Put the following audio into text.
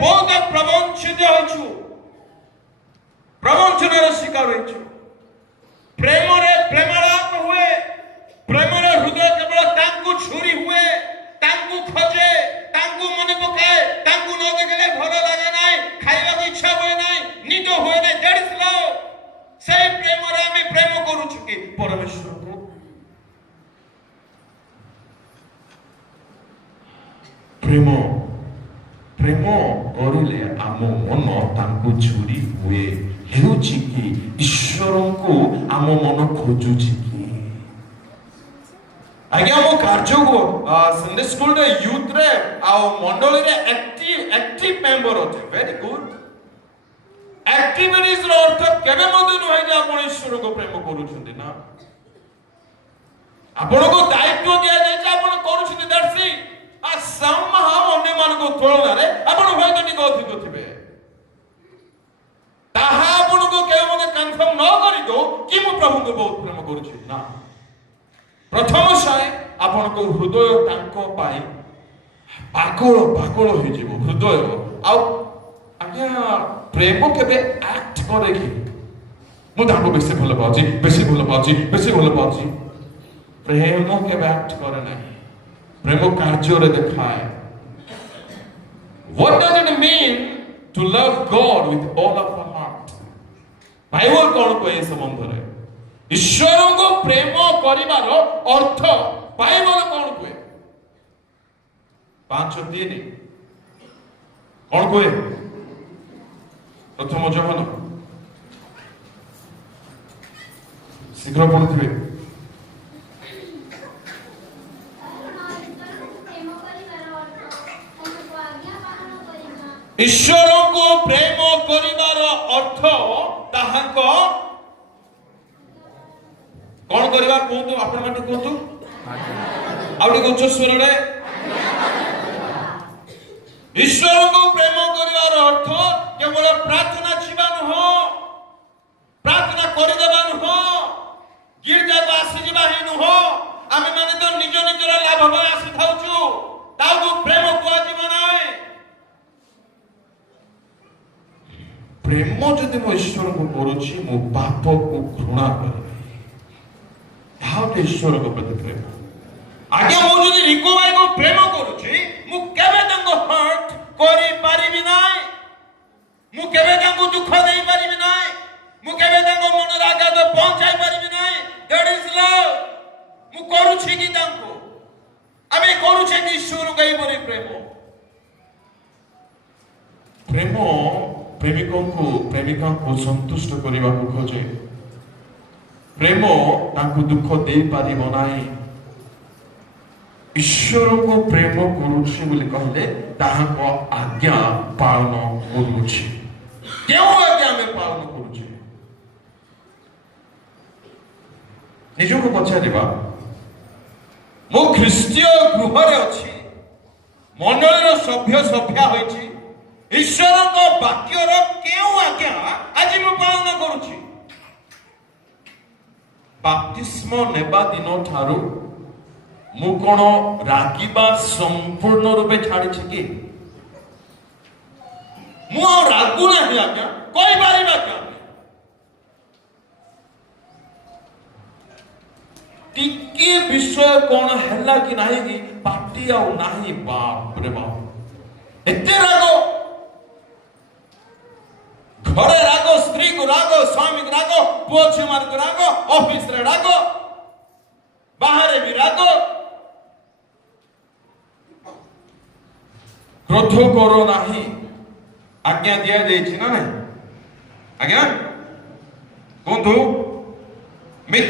बहुत प्रवंचित होइछु प्रवंचनर शिकार होइछु प्रेम रे प्रेमालाप हुए प्रेम रे हृदय केवल तांकु छुरी हुए तांकु खोजे तांकु मन पकाए तांकु न देखले भलो लागे नाही खाइबा को इच्छा होय नाही निद होय नाही दैट इज लव से प्रेम रे हम प्रेम करूछु कि परमेश्वर को प्रेम प्रेम करिले आम मन तांकु छुरी हुए हेउछि कि ईश्वर को आम मन खोजुछि कि आज्ञा मो कार्य को संडे स्कूल रे यूथ रे आ मंडली रे एक्टिव मेंबर होते वेरी गुड एक्टिविटीज रो अर्थ केबे मदे न है जे आपण ईश्वर को प्रेम करूछन्ते ना आपण को दायित्व दिया जाय जे आपण करूछन्ते दैट्स इट आ समहाउ अन्य मान को तुलना रे आपण होय तो अधिक थिबे ताहा आपण को केबे मदे कन्फर्म न करि दो कि मो प्रभु को बहुत प्रेम करूछि ना प्रथम साय आपण को हृदय तांको पाई पागल पागल हो जीवो हृदय आ आज्ञा प्रेम केबे एक्ट करे कि मु तांको बेसी भलो पाउछि प्रेम केबे एक्ट करे ना प्रेम कार्य रे देखाए what does it mean to love God with all of our heart Bible कोन कोए संबंध रे ईश्वर को प्रेम करिवार अर्थ बाइबल कोन कोए 5:3 कोन कोए प्रथम जहन शीघ्र पढ़ुथिबे ईश्वर को प्रेम करिवार अर्थ ताहाको कौन करिवार कहतु आपण माटे कहतु आउडी उच्च स्वर रे ईश्वर को प्रेम करिवार अर्थ केवल प्रार्थना जीवन हो प्रार्थना करि देबान हो गिरजा को आसी जीवा हेनु हो आमे माने तो निज निजर लाभ हो आसी थाउछु ताऊ प्रेम को जीवन आए प्रेम जदि मो ईश्वर को करूछि मो पाप को घृणा करे ईश्वर को प्रति प्रेम आगे मु जदि रिको भाई को प्रेम करूछि मु केबे तांको हर्ट करि पारिबि नाय मु केबे तांको दुख देई पारिबि नाय मु केबे तांको मन आघात पहुंचाई पारिबि नाय दैट इज लव मु करूछि कि तांको आमे करूछि कि ईश्वर को एई प्रेम प्रेम प्रेमिका को संतुष्ट करने को खोजे प्रेम तांको दुख दे पारि बनाई ईश्वर को प्रेम करूछि बोली कहले ताहाको आज्ञा पालन करूछि केउ आज्ञा में पालन करूछि निजो को पछारिबा मो ख्रीस्टीय गृह रे अछि मंडलीर सभ्या होइछि ईश्वर को वाक्य रो केउ आज्ञा आज मु पालन करूछि बाप्तिस्म नेबा दिन ठारू मु कोन रागिबा संपूर्ण रूपे छाड़ी कि मु रागु नहीं आज्ञा कोई बारिबा क्या टिके विषय कोन हैला कि नाही कि पाटी आ नाही बाप रे बाप एते रागो घरे रागो स्त्री को रागो स्वामी को रागो पुओ छेमार को रागो ऑफिस रे रागो बाहर भी रागो क्रोध करो नाही आज्ञा दिया जायछि ना नहीं आज्ञा बंधु